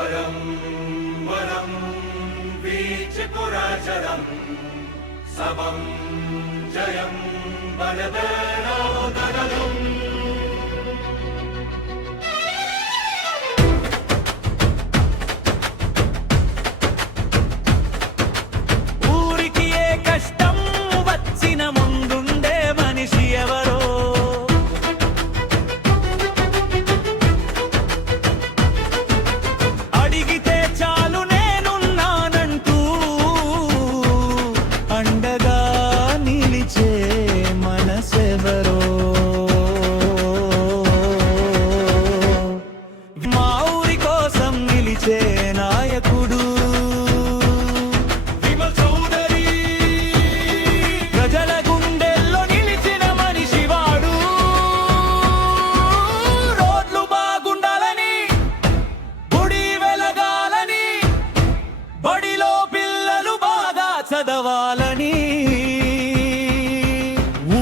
అరం వరం వీచకురాచరం సవం జయం బలబలోదరం. ఊరికి ఏ కష్టం వచ్చిన ముందుండే మనిషి ఎవరో, అడిగితే చాలు నేనున్నానంటూ అండగా నిలిచే మనసెవరో. మా ఊరి కోసం నిలిచే నాయకుడు ప్రజల గుండెల్లో నిలిచిన మనిషి వాడు. రోడ్లు బాగుండాలని, గుడి వెలగాలని, బడిలో పిల్లలు బాగా చదవాలని,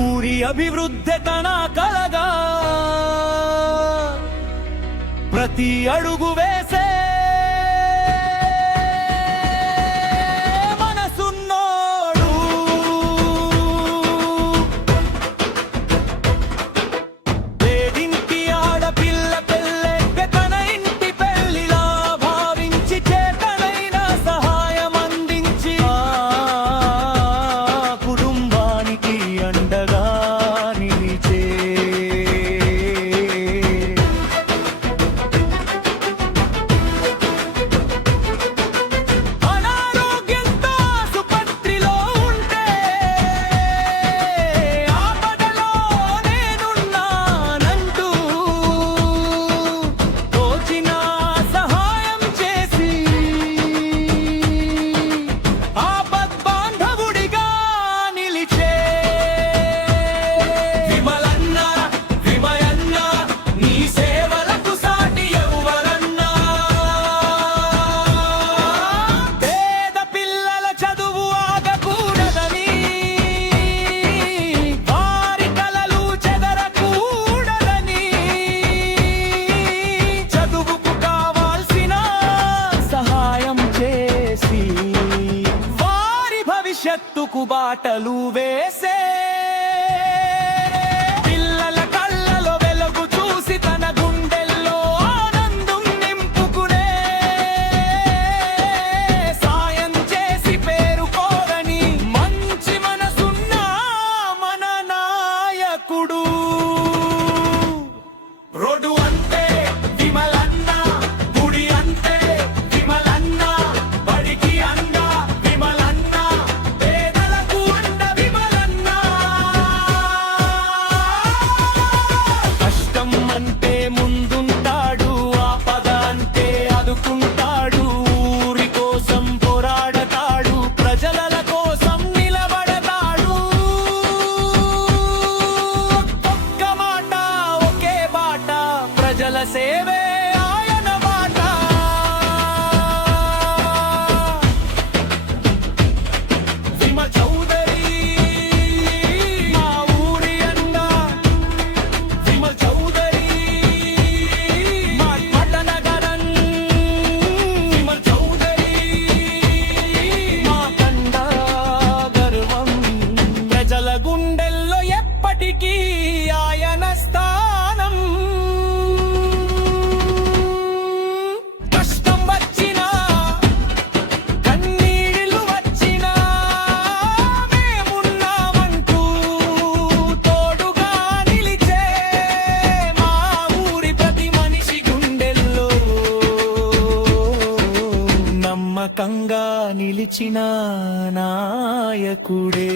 ఊరి అభివృద్ధి తన కలగా ప్రతి అడుగు వేసే మనసున్నోడు. పేదింటి ఆడపిల్ల పెళ్ళెక్కే తన ఇంటి పెళ్లిలా భావించి చేతనైన సహాయం అందించి ఆ కుటుంబానికి అండగా నిలిచే అనారోగ్యంతో ఆసుపత్రిలో ఉంటే ఆపదలో నేనున్నానంటూ తోచిన సహాయం చేసి ఆపద్బాంధవుడిగా నిలిచే విమలన్న, విమయన్న, నీ సేవలకు సాటి ఎవ్వరన్నా. పేద పిల్లల చదువు ఆగకూడదని, వారి కలలు చెదరకూడదని, చదువుకు కావాల్సిన సహాయం చేసి వారి భవిష్యత్తుకు బాటలు వేసే పిల్లల కళ్ళలో వెలుగు చూసి తన గుండెల్లో ఆనందం నింపుకునే సాయం చేసి పేరుకోరని మంచి మనసున్న మన నాయకుడు. రోడ్డు అంతే విమలన్న, గుడి అంతే విమలన్న, బడికి అండ విమలన్న, పేదలకు అండ విమలన్న. కష్టం అంటే ముందుంటాడు, ఆపద అంటే ఆదుకుంటాడు, ఊరి కోసం పోరాడతాడు, ప్రజల కోసం నిలబడతాడు. ఒక్క మాట ఒకే బాట, ప్రజల సేవే ఆయన బాట. విమల్ చౌదరి మా ఊరి అన్న, విమల్ చౌదరి మా పట్టనగరం, విమల్ చౌదరి మా కండ గర్వం. ప్రజల గుండెల్లో ఎప్పటికీ ఆయన స్థానం. కష్టం వచ్చినా, కన్నీళ్లు వచ్చినా మేమున్నామంటూ తోడుగా నిలిచే మా ఊరి ప్రతి మనిషి గుండెల్లో నమ్మకంగా నిలిచిన నాయకుడే.